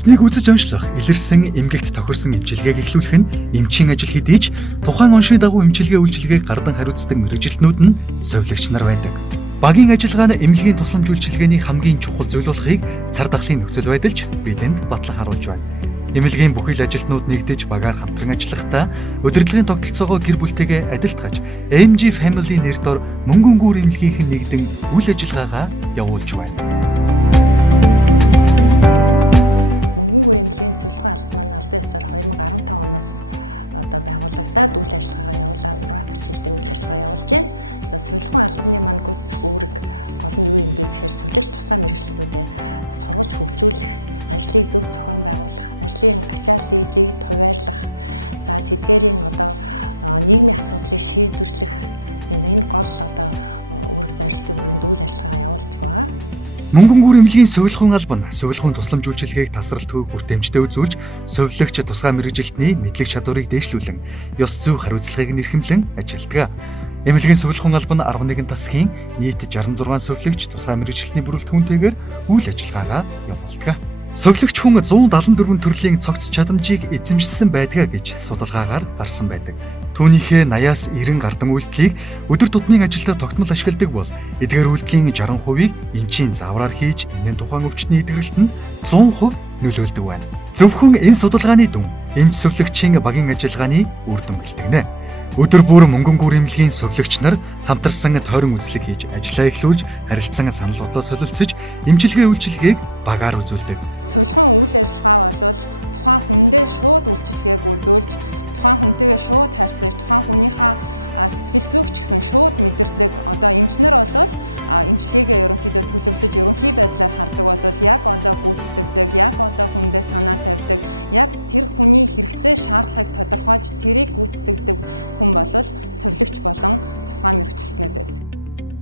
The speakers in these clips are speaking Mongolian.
Өчтнийг үзэж онцлох, илэрсэн эмгэгт тохирсон эмчилгээг эхлүүлэх нь эмчийн ажил хэдий ч тухайн оншны дагуу эмчилгээ үйлчилгээг гардан хариуцдаг мэрэгжилтнүүд нь совилогч нар байдаг. Багийн ажиллагаа нь эмнэлгийн тусламж үйлчилгээний хамгийн чухал зүйл болохыг цар тахлын нөхцөл байдалч бидэнд батлах харуулж байна. Эмнэлгийн бүхэл ажилтнууд нэгдэж багаар хамтран ажиллахдаа удирдлагын тогтолцоогоо гэр бүлтэйгээ адилтгаж MG Family нэр дор мөнгөн гүр эмнэлгийнхэн нэгдэн үйл ажиллагаагаа явуулж байна. Мөнгөн гүр эмнэлгийн сувилахын алба нь сувилахын тусламж үйлчилгээг тасралтгүй бүртэмжтэй үзүүлж, сувилагч тусгай мэрэгжилтний мэдлэг чадварыг дээшлүүлэн, ёс зүй хариуцлагыг нэрхэмлэн ажилладаг. Эмнэлгийн сувилахын алба нь 11 тасгийн нийт 66 сувилагч тусгай мэрэгжилтний бүрэлдэхүүнтэйгээр үйл ажиллагаагаа явуулдаг. Сувилагч хүн 174 төрлийн цогц чадамжийг эзэмшсэн байдгаа гэж судалгаагаар гарсан байдаг. Түүнийхээ 80-аас 90 гардан үйлдэлийг өдөр тутмын ажилдаа тогтмол ашигладаг бол эдгээр үйлдэлийн 60%-ийг эмчийн заавраар хийж энэ тухайн өвчтний эдгэрэлтэнд 100% нөлөөлдөг байна. Зөвхөн энэ судалгааны дүн эмч сувилагчийн багийн ажиллагааны үр дүн бэлтгэнэ. Өдөр бүр мөнгөн гүр эмнэлгийн сувилагч нар хамтарсан тойрон үзлэг хийж ажиллаа эхлүүлж харилцан санал бодлоо солилцож эмчилгээ үйлчилгээг багаар үзүүлдэг.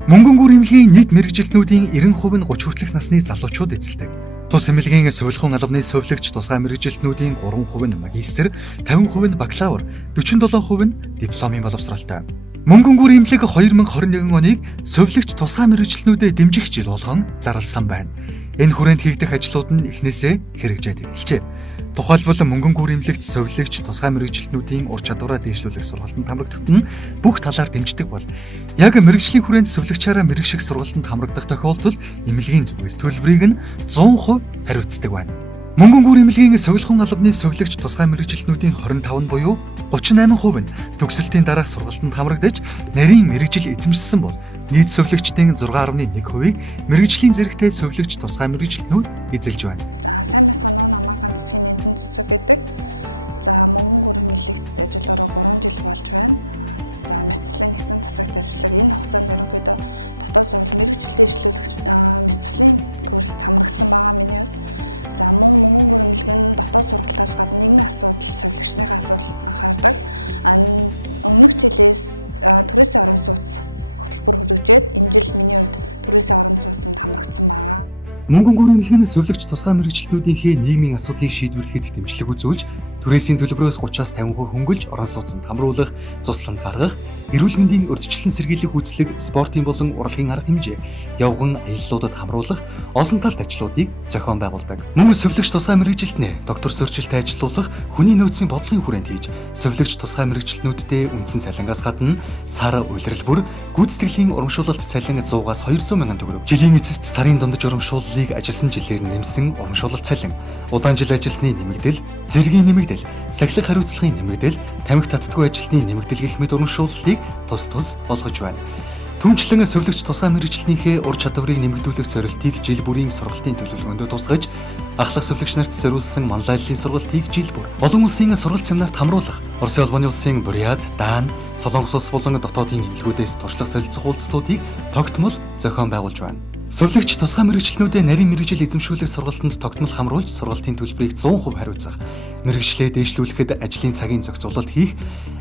Мөнгөн гүр эмнэлгийн нийт мэрэгжилтнүүдийн 90% нь 30 хүртэлх насны залуучууд эзэлдэг. Тус эмнэлгийн сувилахын албаны сувилагч тусгай мэрэгжилтнүүдийн 3% нь магистр, 50% нь бакалавр, 47% нь дипломын боловсролтой. Мөнгөн гүр эмнэлэг 2021 оныг сувилагч тусгай мэрэгжилтнүүдэд дэмжих жил болгон зарласан байна. Энэ хүрээнд хийгдэх ажлууд нь эхнээсээ хэрэгжээд эхэлжээ. Тухайлбал мөнгөн гүр эмнэлэгт сувилагч тусгай мэрэгжилтнүүдийн ур чадвараа дээшлүүлэх сургалтанд хамрагдахад нь бүх талаар дэмждэг бол яг мэрэгжлийн хүрээнд сувилагчаараа мэрэгших сургалтанд хамрагдах тохиолдолд эмнэлгийн зүгээс төлбөрийг нь 100% хариуцдаг байна. Мөнгөн гүр эмнэлгийн сувилахын албаны сувилагч тусгай мэрэгжилтнүүдийн 25 буюу 38% нь төгсөлтийн дараах сургалтанд хамрагдаж нарийн мэрэгжил эзэмшсэн бол нийт сувилагчдын 6.1%-ийг мэрэгжлийн зэрэгтэй сувилагч тусгай мэрэгжилтнүүд эзэлж байна. Мөнгөн гүр эмнэлгийн сувилагч тусгай мэрэгжилтнүүдийнхээ нийгмийн асуудлыг шийдвэрлэхэд дэмжлэг үзүүлж, түрээсийн төлбөрөөс 30-аас 50% хөнгөлж, орон сууцнд хамруулах, цусланд гаргах, эрүүл мэндийн урьдчилан сэргийлэх үйлчлэг, спортын болон урлагийн арга хэмжээ, явган аяллуудад хамруулах олон талт ажлуудыг зохион байгуулдаг. Мөн сувилагч тусгай мэрэгжилтнээ доктор суурьшилтай ажилуулах, хүний нөөцийн бодлогын хүрээнд хийж, сувилагч тусгай мэрэгжилтнүүдтэй үндсэн цалингаас гадна сар улирал бүр гүйцэтгэлийн урамшуулалт цалин 100-аас 200 мянган төгрөг. Жилийн эцэст сарын дундаж урамшууллыг ажилласан жилээр нэмсэн урамшуулалт цалин, удаан жил ажилласны нэмэгдэл, зэргийн нэмэгдэл, сахилга хариуцлагын нэмэгдэл, тамхи татдаггүй ажилтны нэмэгдэл гэх мэт урамшууллыг тус болгож байна. Түүнчлэн сувилагч тусгай мэрэгжилтнийхээ ур чадварыг нэмэгдүүлэх зорилтыг жил бүрийн сургалтын төлөвлөгөөндөө тусгаж, ахлах сувилагч нарт зориулсан манлайллын сургалтыг жил бүр олон улсын сургалт семинарт хамруулах, Оросын улбаны улсын Бурят, Даан, Солонгос улс болон дотоодын эмнэлгүүдээс туршлага солилцох уулзалтуудыг тогтмол зохион байгуулж байна. Сувилагч тусгай мэрэгчлэнүүдэд нарийн мэрэгжил эзэмшүүлэх сургалтанд тогтмол хамруулж сургалтын төлбөрийг 100% хариуцах, мэрэгчлээ дээшлүүлэхэд ажлын цагийн зохицуулалт хийх,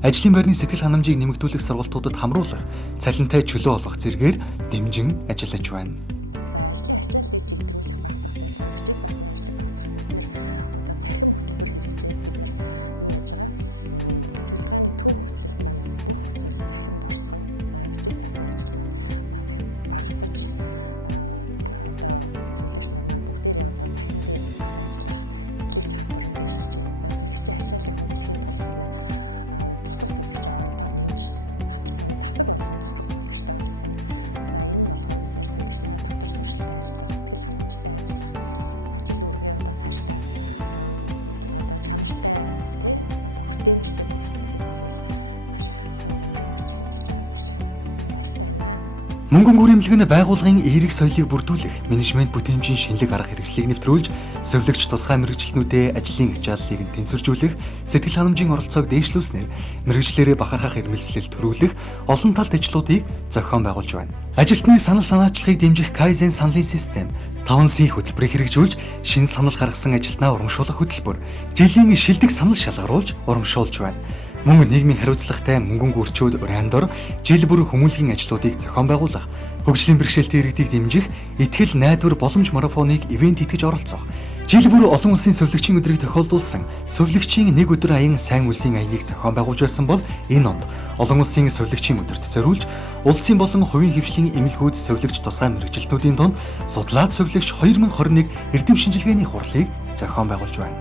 ажлын байрны сэтгэл ханамжийг нэмэгдүүлэх сургалтуудад хамруулах, цалинтай чөлөө олгох зэргээр дэмжин ажиллаж байна. Мөнгөн гүр эмнэлэг нь байгууллагын эерэг соёлыг бүрдүүлэх, менежмент бүтээмжийн шинэлэг арга хэрэгслийг нэвтрүүлж, совилогч тусгай мэргэжилтнүүдэд ажлын ачааллыг нь тэнцвэржүүлэх, сэтгэл ханамжийн оролцоог дээшлүүлснээр мэргэжлэрээ бахархах ирмэлцлэл төрүүлэх олон талт ажлуудыг зохион байгуулж байна. Ажилтны санал санаачлалыг дэмжих Kaizen саналын систем, 5C хөтөлбөрийг хэрэгжүүлж, шинэ санал гаргасан ажилтнаа урамшуулах хөтөлбөр, жилийн шилдэг санал шалгаруулж урамшуулж байна. Мөн нийгмийн хариуцлагатай мөнгөн гүрчүүд урайндор жил бүр хүмүүнлэгийн ажлуудыг зохион байгуулах, хөгжлийн бэрхшээлтэй иргэдийг дэмжих, итгэл найдвар боломж марафоныг ивент итгэж оролцох, жил бүр олон улсын совилогчийн өдрийг тохиолдуулсан совилогчийн нэг өдөр аян сайн үлсийн аяныг зохион байгуулж байсан бол энэ онд олон улсын совилогчийн өдөрт зориулж улсын болон хувийн хвшлийн эмнэлгүүд совилогч тусгай мэргэжилтнүүдийн донд судлаад совилогч 2021 эрдэм шинжилгээний хурлыг зохион байгуулж байна.